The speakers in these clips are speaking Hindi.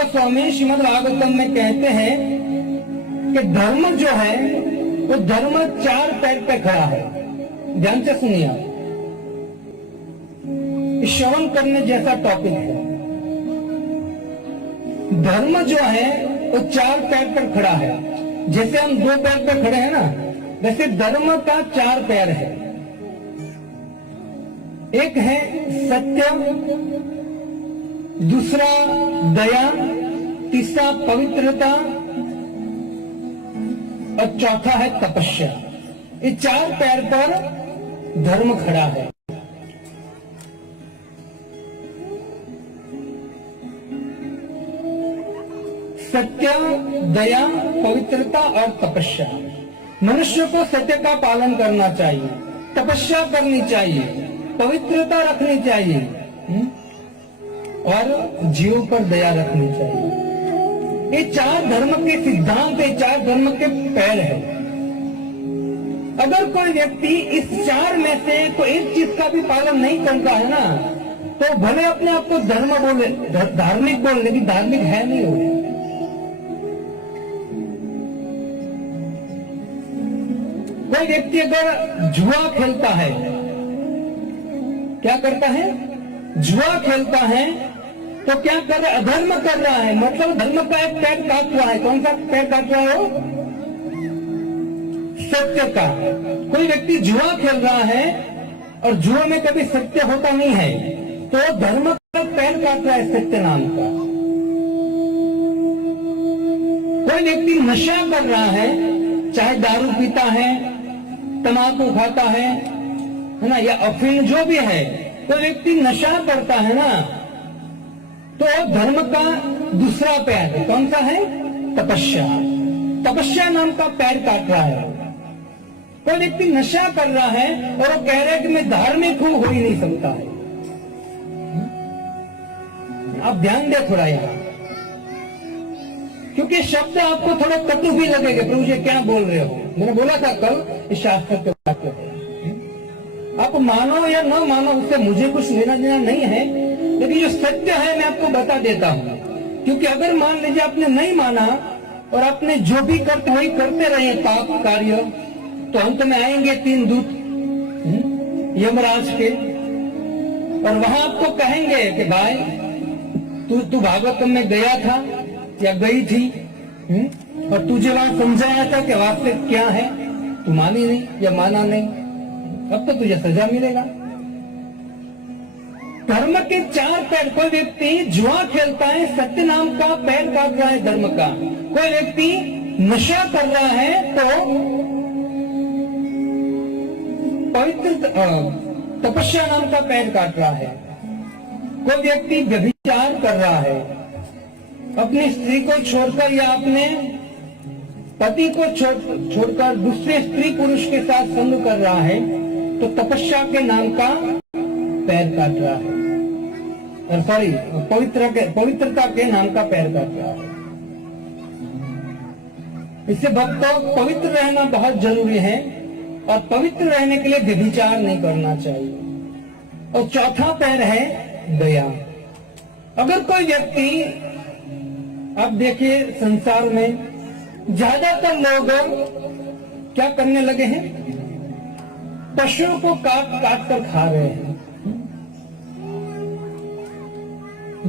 गोस्वामी श्रीमद् भागवतम में कहते हैं कि धर्म जो है वो धर्म 4 पैर पे खड़ा है। ध्यान से सुनिए आप, श्रवण करने जैसा टॉपिक है। धर्म जो है वो 4 पैर पर खड़ा है। जैसे हम 2 पैर पर खड़े हैं ना, वैसे धर्म का 4 पैर है। एक है सत्य, दूसरा दया, तीसरा पवित्रता और चौथा है तपस्या। ये 4 पैर पर धर्म खड़ा है। सत्य, दया, पवित्रता और तपस्या। मनुष्य को सत्य का पालन करना चाहिए, तपस्या करनी चाहिए, पवित्रता रखनी चाहिए और जीव पर दया रखनी चाहिए। ये 4 धर्म के सिद्धांत, ये 4 धर्म के पैर है। अगर कोई व्यक्ति इस 4 में से कोई एक चीज का भी पालन नहीं करता है ना, तो भले अपने आप को धर्म बोले, धार्मिक बोले, लेकिन धार्मिक है नहीं हो। कोई व्यक्ति अगर जुआ खेलता है, क्या करता है? जुआ खेलता है, तो क्या कर रहा है? अधर्म कर रहा है। मतलब धर्म का एक पैर काट रहा है। कौन सा पैर काट रहा है वो? सत्य का। कोई व्यक्ति जुआ खेल रहा है और जुआ में कभी सत्य होता नहीं है, तो धर्म का पैर काट रहा है, सत्य नाम का। कोई व्यक्ति नशा कर रहा है, चाहे दारू पीता है, तंबाकू खाता है ना, या अफीम जो भी है, तो व्यक्ति नशा करता है ना, तो धर्म का दूसरा पैर है। कौन सा है? तपस्या। तपस्या नाम का पैर काट रहा है। कोई व्यक्ति नशा कर रहा है और वो कह रहा है कि मैं धार्मिक हूं, हो ही नहीं सकता है। आप ध्यान दें थोड़ा यहाँ, क्योंकि शब्द आपको थोड़ा कटु भी लगेगा। प्रभु जी क्या बोल रहे हो? मैंने बोला था कल इस शास्त्र के वाक्य है। आप मानो या न मानो, उससे मुझे कुछ लेना देना नहीं है, लेकिन जो सत्य है मैं आपको बता देता हूं। क्योंकि अगर मान लीजिए आपने नहीं माना और आपने जो भी करते वही करते रहे पाप कार्य, तो अंत में आएंगे 3 दूत यमराज के, और वहां आपको कहेंगे कि भाई तू भागवतम में गया था या गई थी, और तुझे वहां समझाया था कि वास्तविक क्या है, तू मानी नहीं या माना नहीं, अब तो तुझे सजा मिलेगा। धर्म के 4 पैर। कोई व्यक्ति जुआ खेलता है, सत्य नाम का पैर काट रहा है धर्म का। कोई व्यक्ति नशा कर रहा है, तो पवित्र तपस्या नाम का पैर काट रहा है। कोई व्यक्ति व्यभिचार कर रहा है, अपनी स्त्री को छोड़कर या अपने पति को छोड़कर दूसरे स्त्री पुरुष के साथ संग कर रहा है, तो तपस्या के नाम का पैर काट रहा है। सॉरी, पवित्रता के नाम का पैर काट रहा है। इससे भक्तों, पवित्र रहना बहुत जरूरी है, और पवित्र रहने के लिए व्यभिचार नहीं करना चाहिए। और चौथा पैर है दया। अगर कोई व्यक्ति, आप देखिए संसार में ज्यादातर लोग क्या करने लगे हैं? पशुओं को काट कर खा रहे हैं।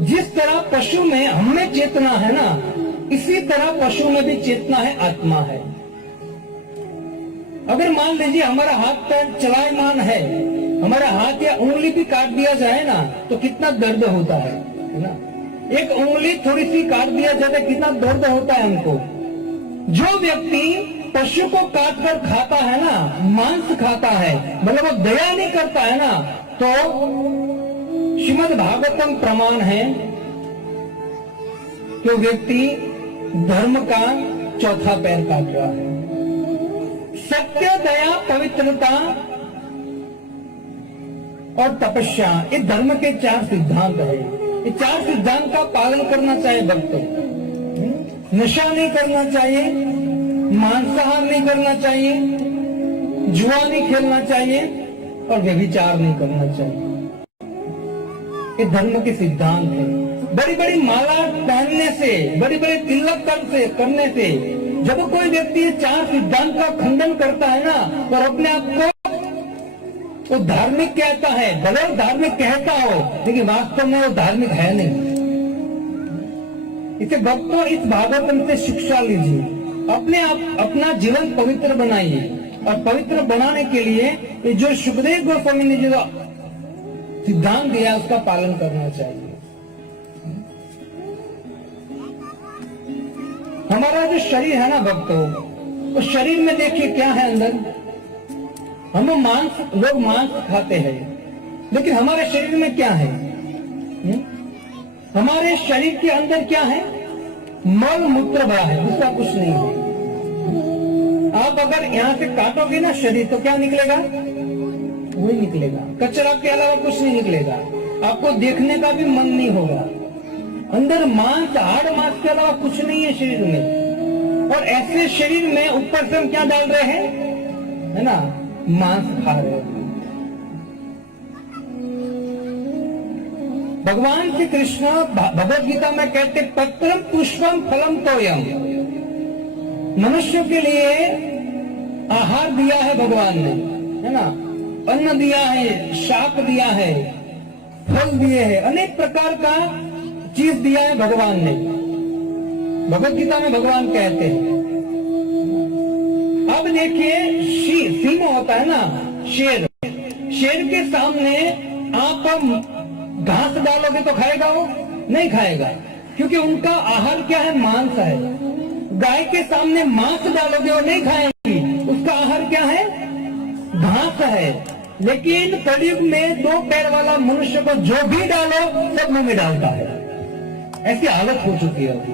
जिस तरह पशु में हमें चेतना है ना, इसी तरह पशु में भी चेतना है, आत्मा है। अगर मान लीजिए हमारा हाथ पैर चलायमान है, हमारा हाथ या उंगली भी काट दिया जाए ना, तो कितना दर्द होता है ना। एक उंगली थोड़ी सी काट दिया जाए तो कितना दर्द होता है हमको। जो व्यक्ति पशु को काट कर खाता है ना, मांस खाता है, मतलब वो दया नहीं करता है ना, तो श्रीमद् भागवतम प्रमाण है कि व्यक्ति धर्म का चौथा पैर काट रहा है। सत्य, दया, पवित्रता और तपस्या, ये धर्म के 4 सिद्धांत है। ये 4 सिद्धांत का पालन करना चाहिए भक्तों। नशा नहीं करना चाहिए, मांसाहार नहीं करना चाहिए, जुआ नहीं खेलना चाहिए और व्यभिचार नहीं करना चाहिए। ये धर्म के सिद्धांत है। बड़ी बड़ी माला पहनने से, बड़े बड़े तिलक करने से जब कोई व्यक्ति ये 4 सिद्धांत का खंडन करता है ना, और अपने आप को वो धार्मिक कहता है, भले वो धार्मिक कहता हो लेकिन वास्तव में वो धार्मिक है नहीं। इसे भक्तों इस भागवतम से शिक्षा लीजिए, अपने आप अपना जीवन पवित्र बनाइए, और पवित्र बनाने के लिए ये जो सुखदेव गोस्वामी ने जो सिद्धांत दिया उसका पालन करना चाहिए। हमारा जो शरीर है ना भक्तों, उस शरीर में देखिए क्या है अंदर। हम लोग मांस खाते हैं, लेकिन हमारे शरीर में क्या है? हमारे शरीर के अंदर क्या है? मल मूत्र भरा है, दूसरा कुछ नहीं है। आप अगर यहाँ से काटोगे ना शरीर, तो क्या निकलेगा? वही निकलेगा, कचरा के अलावा कुछ नहीं निकलेगा। आपको देखने का भी मन नहीं होगा। अंदर मांस, हाड़ मांस के अलावा कुछ नहीं है शरीर में। और ऐसे शरीर में ऊपर से हम क्या डाल रहे हैं, है ना, मांस खा रहे हैं। भगवान श्री कृष्ण भगवद गीता में कहते पत्रम पुष्पम फलम तोयम। मनुष्य के लिए आहार दिया है भगवान ने, है ना, अन्न दिया है, शाक दिया है, फल दिए हैं, अनेक प्रकार का चीज दिया है भगवान ने। भगवद गीता में भगवान कहते हैं। अब देखिए सिंह होता है ना, शेर, शेर के सामने आप घास डालोगे तो खाएगा वो? नहीं खाएगा, क्योंकि उनका आहार क्या है? मांस है। गाय के सामने मांस डालोगे वो नहीं खाएगी, उसका आहार क्या है? घास है। लेकिन कलयुग में 2 पैर वाला मनुष्य को जो भी डालो सब मुंह में डालता है। ऐसी हालत हो चुकी है अभी।